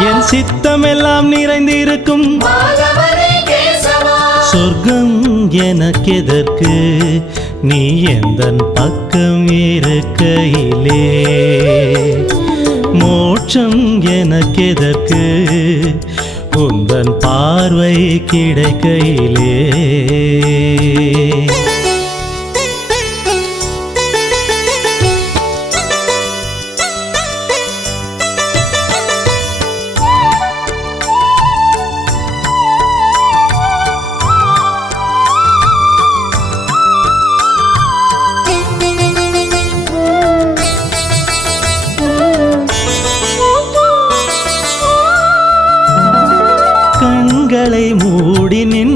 என் சித்தமெல்லாம் நிறைந்திருக்கும். சொர்க்கம் எனக்கெதற்கு நீ எந்தன் பக்கம் இருக்கையிலே, மோட்சம் எனக்கெதற்கு உந்தன் பார்வை கிடைக்கையிலே.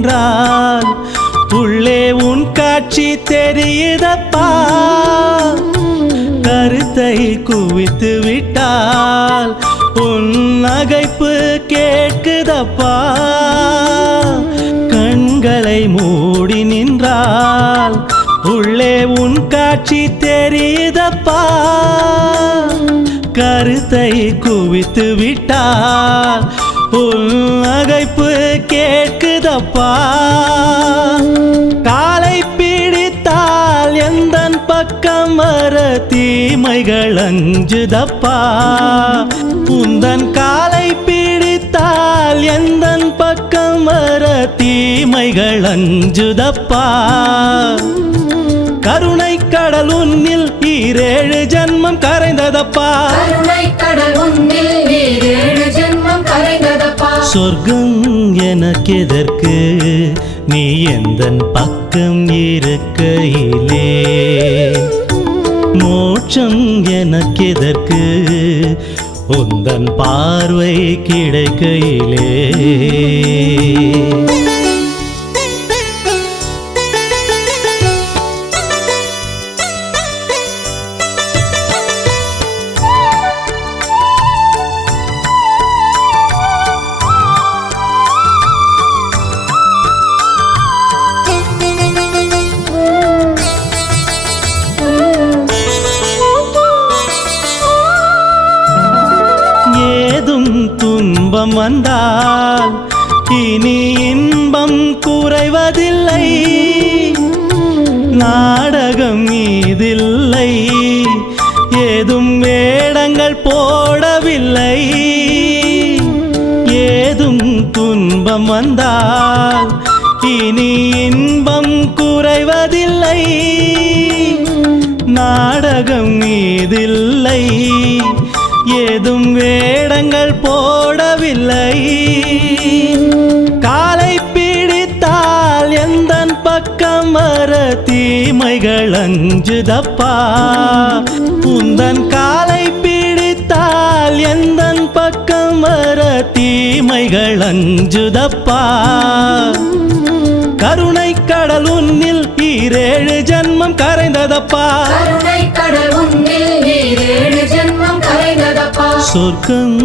நின்றால் உள்ளே உன் காட்சி தெரியுதப்பா. கருத்தை குவித்து விட்டால் உன் நகைப்பு கேட்குதப்பா. கண்களை மூடி நின்றால் உள்ளே உன் காட்சி தெரியுதப்பா. கருத்தை குவித்து விட்டால் உன் நகைப்பு கேட்குதப்பா. காலை பிடித்தால் எந்தன் பக்கம் வர தீமைகள் அஞ்சுதப்பா. உந்தன் காலை பிடித்தால் எந்தன் பக்கம் வர தீமைகள் அஞ்சுதப்பா. கருணை கடல் உன்னில் 7 ஜன்மம் கரைந்ததப்பா. கருணை கடல் உன்னில் 7 ஜென்மம் கரைந்ததப்பா. சொர்க்கம் எனக்கெதற்கு நீ எந்தன் பக்கம் இருக்கையிலே. மோட்சம் எனக்கெதற்கு உந்தன் பார்வை கிடைக்கையிலே. துன்பம் வந்தால் இனி இன்பம் குறைவதில்லை. நாடகம் இதில்லை, ஏதும் வேடங்கள் போடவில்லை. ஏதும் துன்பம் வந்தால் இனி இன்பம் குறைவதில்லை. நாடகம் இதில்லை, ஏதும் வேடங்கள் போடவில்லை. காலை பிடித்தால் எந்தன் பக்கம் வர தீமைகள் அஞ்சுதப்பா. உந்தன் காலை பிடித்தால் எந்தன் பக்கம் வர தீமைகள் அஞ்சுதப்பா. கருணை கடல் உன்னில் 7 ஜன்மம் கரைந்ததப்பா. கருணை கடல் உன்னில் 7 ஜென்மம் கரைந்ததப்பா. சொர்க்கம்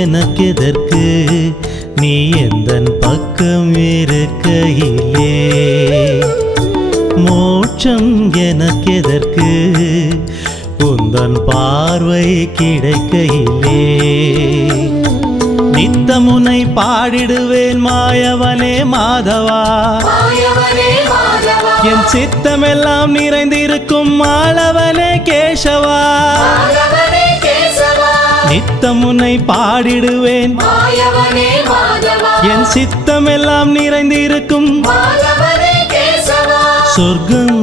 எனக்கெதற்கு நீ எந்தன் பக்கம் இருக்கையிலே. மோட்சம் எனக்கெதற்கு உந்தன் பார்வை கிடைக்கையிலே. நித்தமுனை பாடிடுவேன் மாயவனே மாதவா. மாயவனே மாதவா. என் சித்தமெல்லாம் நிறைந்திருக்கும் மாலவனே கேசவா. மாயவனே கேசவா. நித்தமுனை பாடிடுவேன் மாயவனே மாதவா. என் சித்தமெல்லாம் நிறைந்திருக்கும் மாயவனே கேசவா. சொர்க்கம்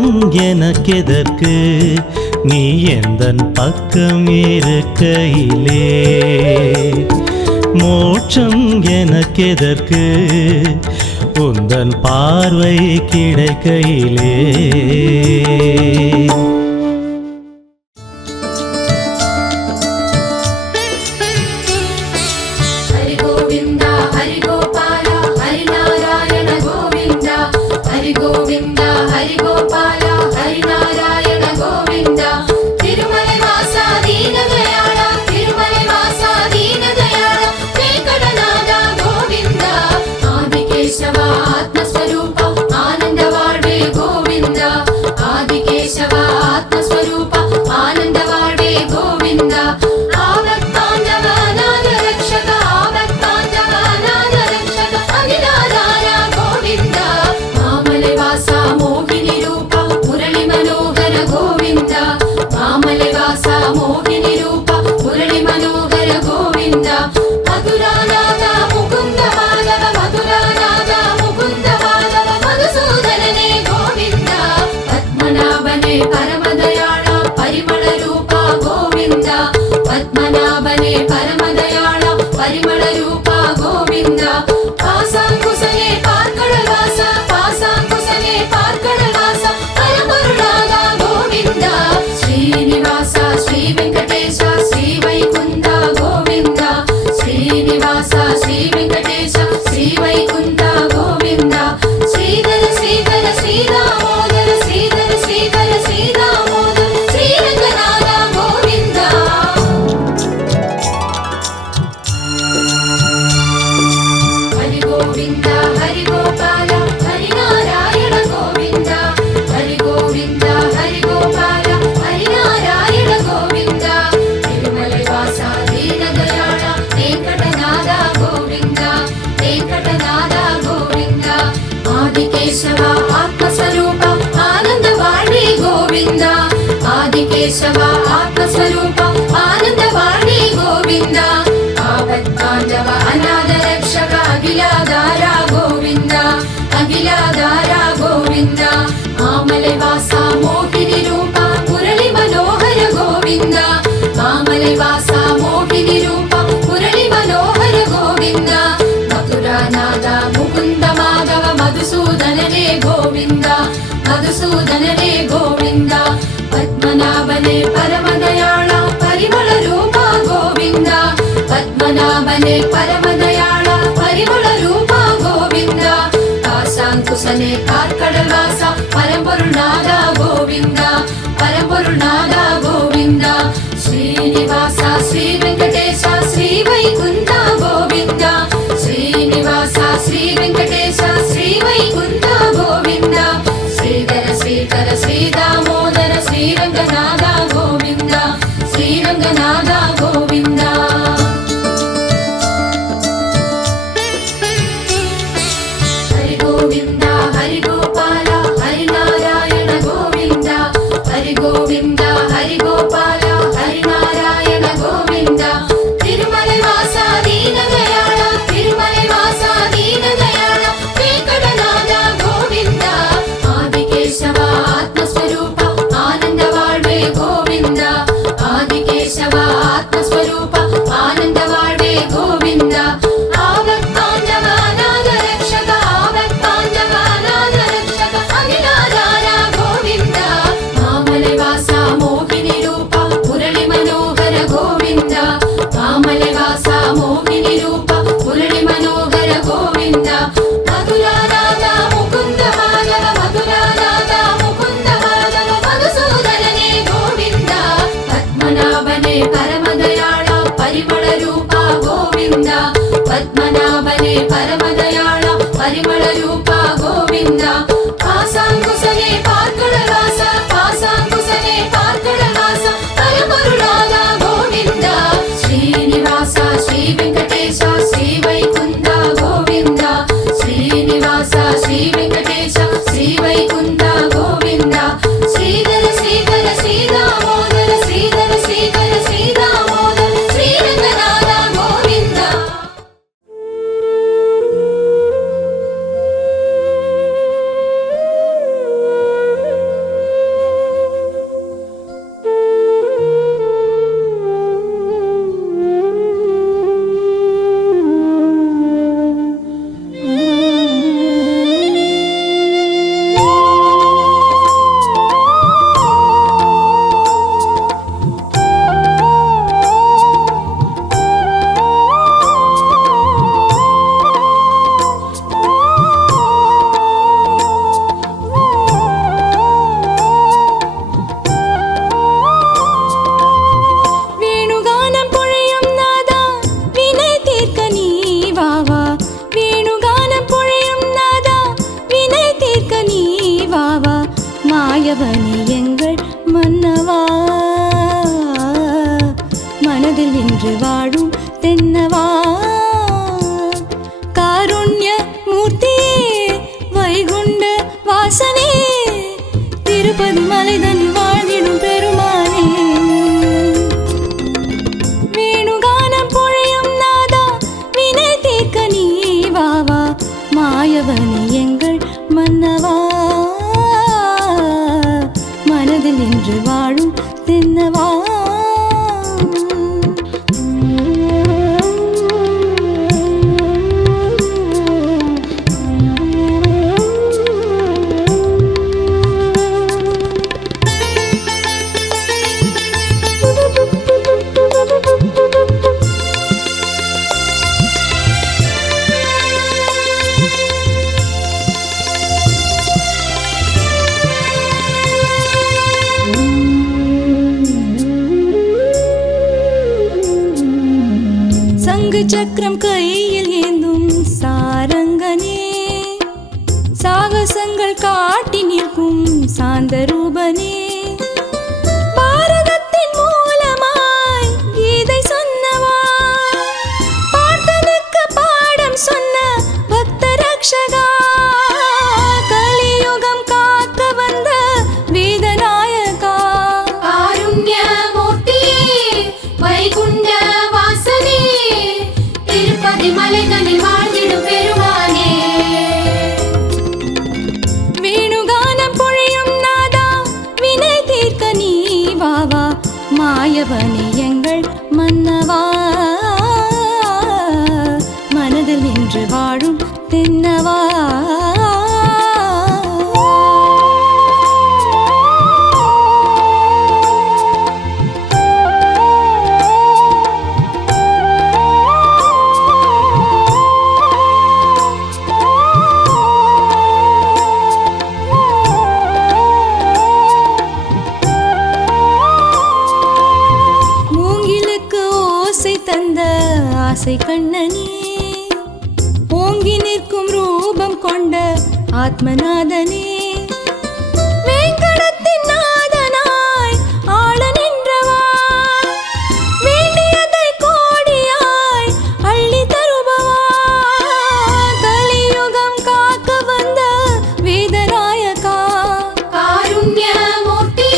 எனக்கெதற்கு நீ எந்தன் பக்கம் இருக்கையிலே. மோட்சம் எனக்கெதற்கு உந்தன் பார்வை கிடைக்கையிலே. ஹரி கோவிந்தா ஹரி கோபால ஹரி நாராயண கோவிந்தா. ஹரி கோவிந்தா ஹரி கோபால ஹரி நாராயண கோவிந்தா. திருமலை வாசா தீன தயாளா. திருமலை வாசா தீன தயாளா. வெங்கடநாத கோவிந்தா. ஆதிகேசவா ஆத்மஸ்வரூப ஆனந்த வாழ்வே கோவிந்தா. ஆதிகேசவா ஆத்மஸ்வரூப ஆனந்த வாழ்வே கோவிந்தா. ஆவத்தாண்டவ நாத ரக்ஷக ஆவத்தாண்டவ நாத ரக்ஷக அகிலாதார கோவிந்தா. மாமலை வாசா மோகினி ரூப முரளி மனோகர கோவிந்தா. மாமலை வாசா மோகினி ரூப முரளி மனோகர கோவிந்தா. மதுராநாத முகுந்த மாதவ மதுராநாத முகுந்த மாதவ மதுசூதனனே கோவிந்தா. பத்மநாபனே பரமதயாள பரிமள ரூப கோவிந்தா. பத்மநாபனே பரமதயாள பரிமள ரூப கோவிந்தா. பாசாங்குசலே பார்க்கடல் வாச பாசாங்குசலே பார்க்கடல் வாச பரமருளாத கோவிந்தா. ஸ்ரீனிவாச ஸ்ரீ வெங்கடேಶ ஸ்ரீ வைகுந்த கோவிந்தா. ஸ்ரீனிவாச ஸ்ரீ வெங்கடேಶ ஸ்ரீ வைகுந்த கோவிந்தா. ஆதிகேசவா ஆத்மஸ்வரூப ஆனந்த வாழ்வே கோவிந்தா ஆதிகேசவா ஆத்மஸ்வரூப ஆனந்த வாழ்வே கோவிந்தா ஆபத்பாந்தவ அநாத ரக்ஷக அகிலாதாரா கோவிந்தா அகிலாதாரா கோவிந்தா மாமலை வாசா மோகினி ரூபா முரளி மனோகர கோவிந்தா மாமலை வாசா மோகினி ரூபா முரளி மனோகர கோவிந்தா மதுராநாத முகுந்த மாதவ மதுசூதனனே கோவிந்தா மதுசூதனனே கோவிந்தா பத்மநாபனே பரமதயாள பரிமள ரூபா கோவிந்தா பத்மநாபனே பரமதயாள பரிமள ரூபா கோவிந்தா காசாங்குசனே கார்கடல் வாசா பரம்பொருள் நாதா கோவிந்தா பரம்பொருள் நாதா கோவிந்தா ஸ்ரீனிவாசா ஸ்ரீ வெங்கடேச ஸ்ரீ வைகுந்தா கோவிந்தா ஸ்ரீனிவாசா ஸ்ரீ வெங்கடேச ஸ்ரீ வைகுந்தா கோவிந்தா ஸ்ரீதர ஸ்ரீதர ஸ்ரீதாமோதர ஸ்ரீரங்கநாதா கோவிந்தா ஸ்ரீரங்கநாதா கோவிந்தா ஹரி கோவிந்தா ஹரி கோபால ஹரி நாராயண கோவிந்தா ஹரி கோவிந்தா ஹரி கோபால ஹரி நாராயண கோவிந்தா திருமலை வாசா தீனதயாள திருமலை வாசா தீனதயாள வெங்கடநாதா கோவிந்தா ஆதிகேசவா ஆத்மஸ்வரூப ஆனந்த வாழ்வே கோவிந்தா ஆதிகேசவா ஆத்மஸ்வரூப ஆனந்த வாழ்வே கோவிந்தா ஆவத்பாந்தவ அநாத ரக்ஷக ஆவத்பாந்தவ அநாத ரக்ஷக அகிலாதாரா கோவிந்தா மாமலை வாசா மோகினி ரூபா முரளி மனோகர கோவிந்தா மாமலை வாசா மோகினி ரூபா முரளி மனோகர கோவிந்தா மதுராநாத முகுந்த மாதவ மதுராநாத முகுந்த மாதவ மதுசூதனனே கோவிந்தா பத்மநாபனே பரமதயாள பரிமள ரூபா கோவிந்தா பத்மநாபனே பரமதயாள பரிமள ரூபா கோவிந்தா காசாங்குசனே பார்க்கடல் வாச காசாங்குசனே பார்க்கடல் வாச பரம்பொருளாதா கோவிந்தா ஸ்ரீனிவாசா ஸ்ரீ வெங்கடேச ஸ்ரீ வைகுந்தா கோவிந்தா ஸ்ரீனிவாசா ஸ்ரீ வெங்கடேச ஸ்ரீ வைகுந்தா கோவிந்தா ஸ்ரீதர ஸ்ரீதர ஸ்ரீதாமோதர ஸ்ரீதர ஸ்ரீதர ஸ்ரீதாமோதர ஸ்ரீரங்கநாதா கோவிந்தா வேணுகானம் பொழியும் நாதா வினை தீர்க்க நீ வாவா வேணுகானம் பொழியும் நாதா வினை தீர்க்க நீ வாவா மாயவனே எங்கள் மன்னவா மனதில் நின்று வாழும் தென்னவா காருண்ய மூர்த்தியே வைகுண்ட வாசனே திருப்பதி மலைதன் வாழ்ந்திடும் பெருமானே வேணுகானம் பொழியும் நாதா வினை தீர்க்க நீ வாவா மாயவனே எங்கள் மன்னவா மனதில் நின்று வாழும் தென்னவா சங்கு சக்கரம் கையில் ஏந்தும் சாரங்கனே சாகசங்கள் காட்டி நிற்கும் சாந்த ரூபனே பாரதத்தின் மூலமாய் கீதை சொன்னவா பார்த்தனுக்கு பாடம் சொன்ன பக்த ரக்ஷகா கலியுகத்தில் மாயவனே எங்கள் மன்னவா மனதில் நின்று வாழும் தென்னவா தந்த ஆசை கண்ணனே ஓங்கி நிற்கும் ரூபம் கொண்ட ஆத்மநாதனே வேங்கடத்தின் நாதனாய் ஆள நின்றவா வேண்டியதை கோடியாய் அள்ளி தருபவா கலியுகம் காக்க வந்த வேதநாயகா காருண்யமூர்த்தி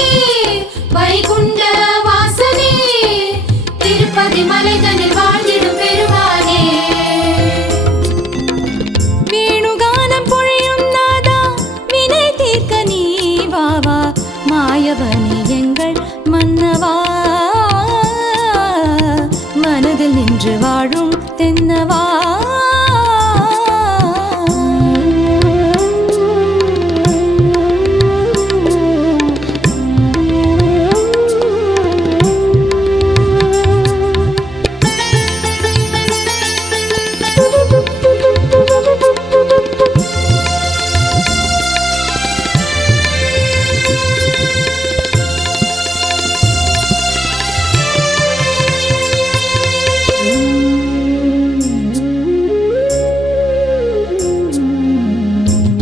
வைகுண்ட வாசனே திருப்பதி மலைதனில் வாழ்ந்திடும் பெருமானே வேணுகானம் பொழியும் நாதா வினை தீர்க்க நீ வாவா மாயவனே எங்கள் மன்னவா மனதில் நின்று வாழும் தென்னவா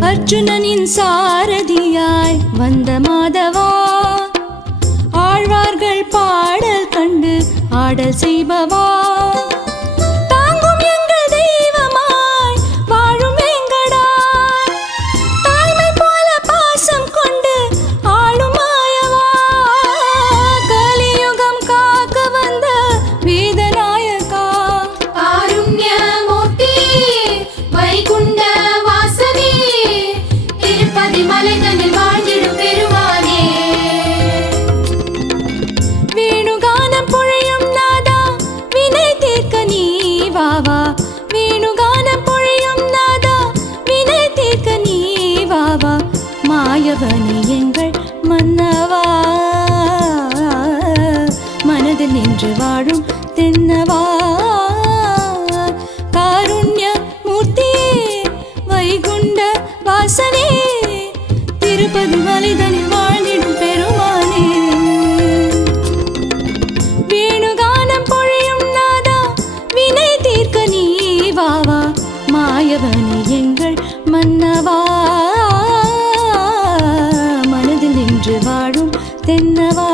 அர்ஜுனனின் சாரதியாய் வந்த மாதவா ஆழ்வார்கள் பாடல் கண்டு ஆடல் செய்பவா தாங்கும் எங்கள் தெய்வமாய் வாழும் எங்கடா தாய்மை போல பாசம் கொண்டு ஆளும் மாயவா கலியுகம் காக்க வந்த வேதநாயகா காருண்யமூர்த்தி வைகுண்ட வாசனே திருப்பதி மலைதனில் வாழ்ந்திடும் பெருமானே வேணுகானம் பொழியும் நாதா வினை தீர்க்க நீ வாவா வேணுகானம் பொழியும் நாதா வினை தீர்க்க நீ வாவா மாயவனே எங்கள் மன்னவா மனதில் நின்று வாழும் தென்னவா காருண்ய மூர்த்தியே வைகுண்ட வாசனே திருப்பதி மலைதனில் வாழ்ந்திடும் பெருமானே வேணுகானம் பொழியும் நாதா வினை தீர்க்க நீ வாவா மாயவனே எங்கள் மன்னவா மனதில் நின்று வாழும் தென்னவா